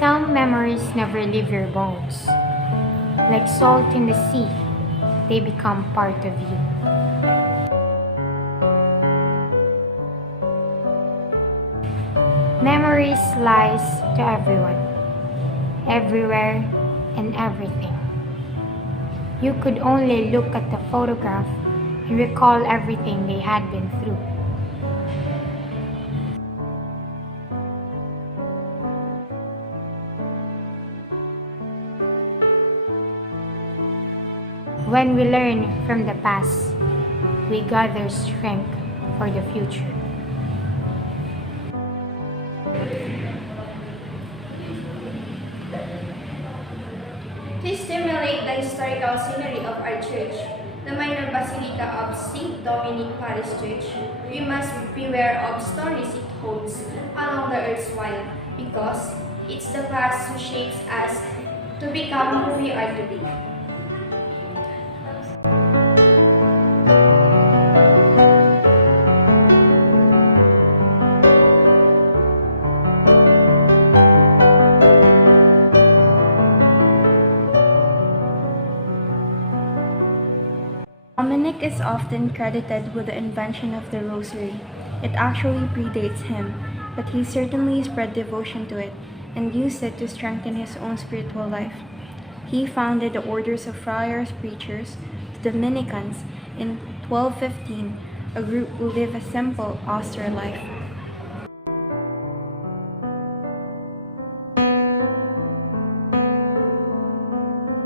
Some memories never leave your bones. Like salt in the sea, they become part of you. Memories lies to everyone, everywhere, and everything. You could only look at the photograph and recall everything they had been through. When we learn from the past, we gather strength for the future. To stimulate the historical scenery of our church, the minor Basilica of St. Dominic Parish Church, we must beware of stories it holds along the earth's wide, because it's the past who shapes us to become who we are today. Dominic is often credited with the invention of the rosary. It actually predates him, but he certainly spread devotion to it and used it to strengthen his own spiritual life. He founded the orders of friars preachers, the Dominicans, in 1215, a group who live a simple, austere life.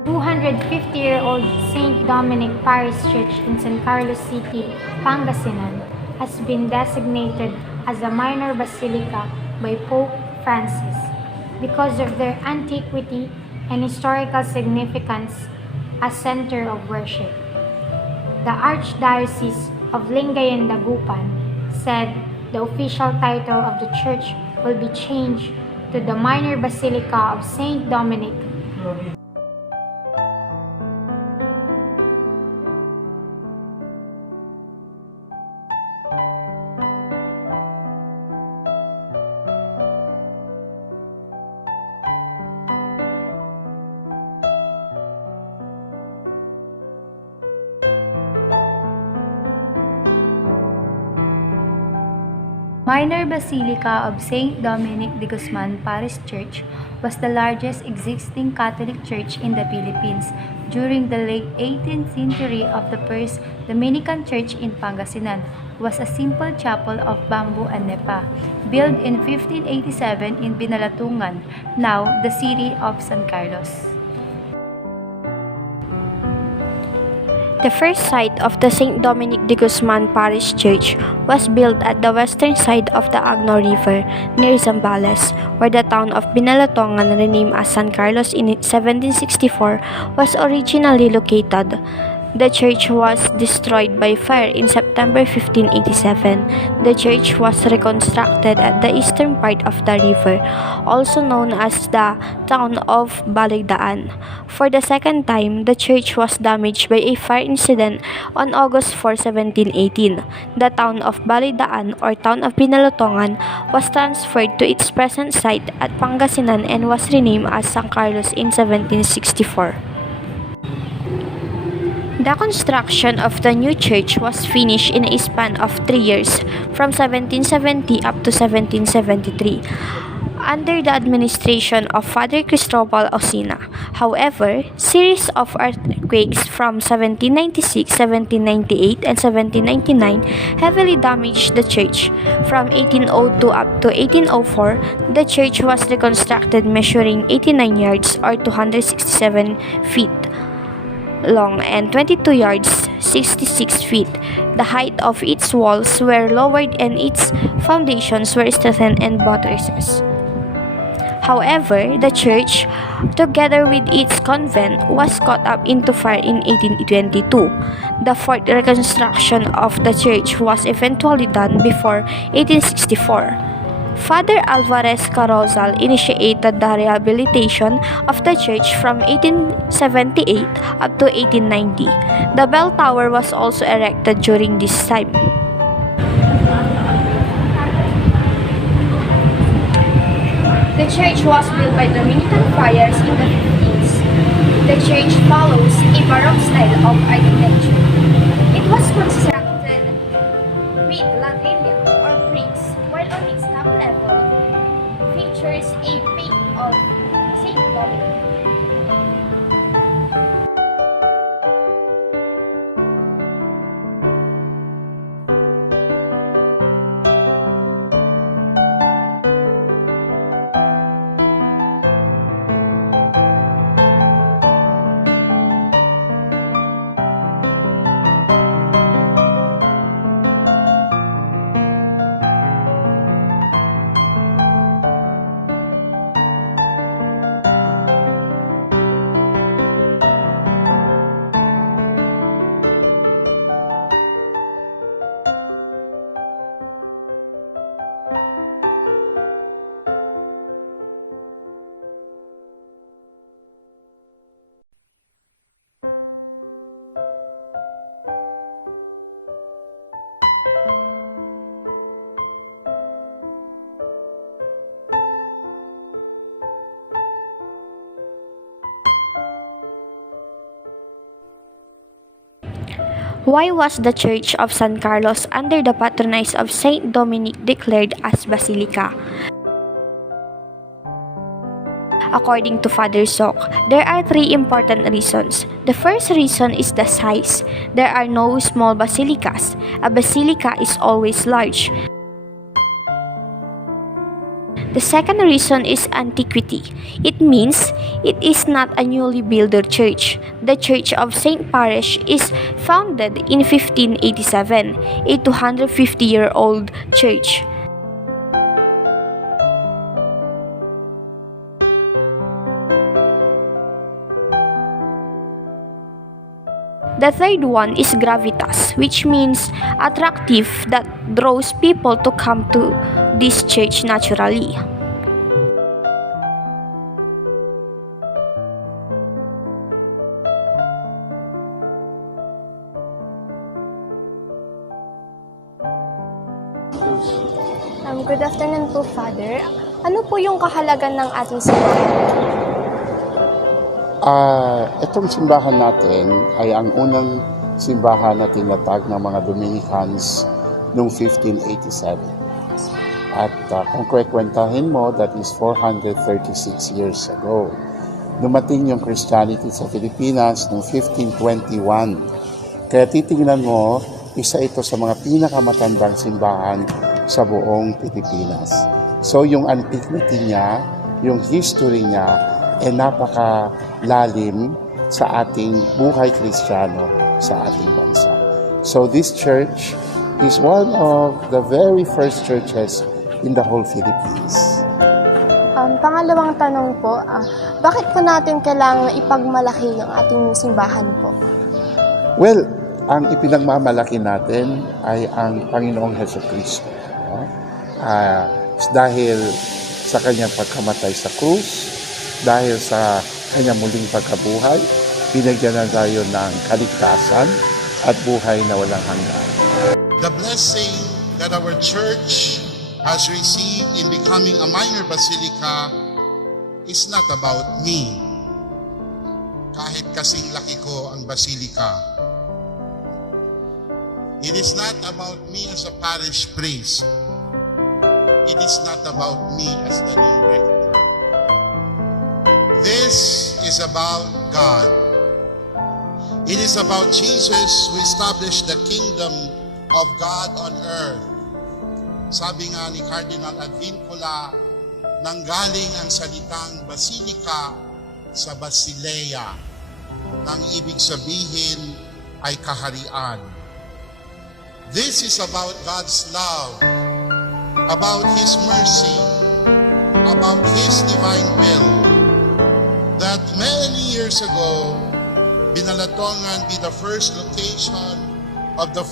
250-year-old St. Dominic Parish Church in San Carlos City, Pangasinan, has been designated as a minor basilica by Pope Francis because of their antiquity and historical significance as center of worship. The Archdiocese of Lingayen Dagupan said the official title of the church will be changed to the Minor Basilica of St. Dominic. Minor Basilica of St. Dominic de Guzman Parish Church was the largest existing Catholic church in the Philippines during the late 18th century. Of the first Dominican church in Pangasinan was a simple chapel of bamboo and nepa, built in 1587 in Binalatungan, now the city of San Carlos. The first site of the St. Dominic de Guzman Parish Church was built at the western side of the Agno River near Zambales, where the town of Binalatongan, renamed as San Carlos in 1764, was originally located. The church was destroyed by fire in September 1587. The church was reconstructed at the eastern part of the river, also known as the town of Baligdaan. For the second time, the church was damaged by a fire incident on August 4, 1718. The town of Baligdaan, or town of Binalotongan, was transferred to its present site at Pangasinan and was renamed as San Carlos in 1764. The construction of the new church was finished in a span of 3 years, from 1770 up to 1773, under the administration of Father Cristobal Osina. However, series of earthquakes from 1796, 1798, and 1799 heavily damaged the church. From 1802 up to 1804, the church was reconstructed, measuring 89 yards or 267 feet long and 22 yards 66 feet. The height of its walls were lowered and its foundations were strengthened and buttresses. However, the church, together with its convent, was caught up into fire in 1822. The fourth reconstruction of the church was eventually done before 1864. Father Alvarez Carozal initiated the rehabilitation of the church from 1878 up to 1890. The bell tower was also erected during this time. The church was built by Dominican friars in the 50s. The church follows a Baroque style of architecture. It was constructed with ladrillo or bricks, while on its top level features a paint of Saint Dominic. Why was the Church of San Carlos under the patronage of Saint Dominic declared as Basilica? According to Father Sok, there are three important reasons. The first reason is the size. There are no small basilicas. A basilica is always large. The second reason is antiquity. It means it is not a newly built church. The Church of St. Parish is founded in 1587, a 250-year-old church. The third one is gravitas, which means attractive that draws people to come to this church naturally. Good afternoon po, Father. Ano po yung kahalagan ng ating simbahan? Itong simbahan natin ay ang unang simbahan na tinatag ng mga Dominicans noong 1587. At kung kwentahin mo, that is 436 years ago. Dumating yung Christianity sa Pilipinas noong 1521. Kaya titingnan mo, isa ito sa mga pinakamatandang simbahan sa buong Pilipinas. So yung antiquity niya, yung history niya, napakalalim sa ating buhay Kristiyano sa ating bansa. So this church is one of the very first churches in the whole Philippines. Pangalawang tanong po, bakit po natin kailangan ipagmalaki yung ating simbahan po? Well, ang ipinagmamalaki natin ay ang Panginoong Jesucristo. Dahil sa kanyang pagkamatay sa krus, dahil sa kanyang muling pagkabuhay, binigyan na tayo ng kaligtasan at buhay na walang hanggan. The blessing that our church has received in becoming a minor basilica is not about me. Kahit kasing laki ko ang basilica. It is not about me as a parish priest. It is not about me as the new rector. This is about God. It is about Jesus who established the kingdom of God on earth. Sabi nga ni Cardinal Advincula, nanggaling ang salitang Basilica sa Basilea, nang ibig sabihin ay kaharian. This is about God's love, about His mercy, about His divine will, that many years ago, Binalatongan be the first location of the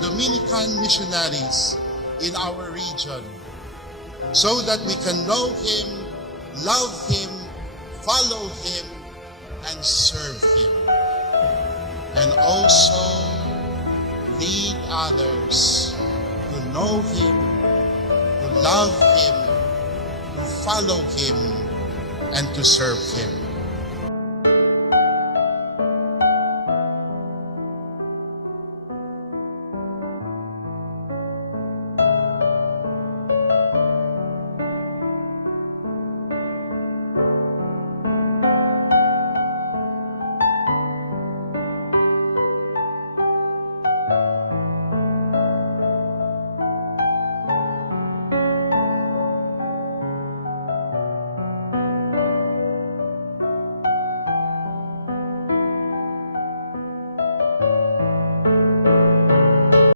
Dominican missionaries in our region, so that we can know Him, love Him, follow Him, and serve Him, and also lead others to know Him, to love Him, to follow Him and to serve Him.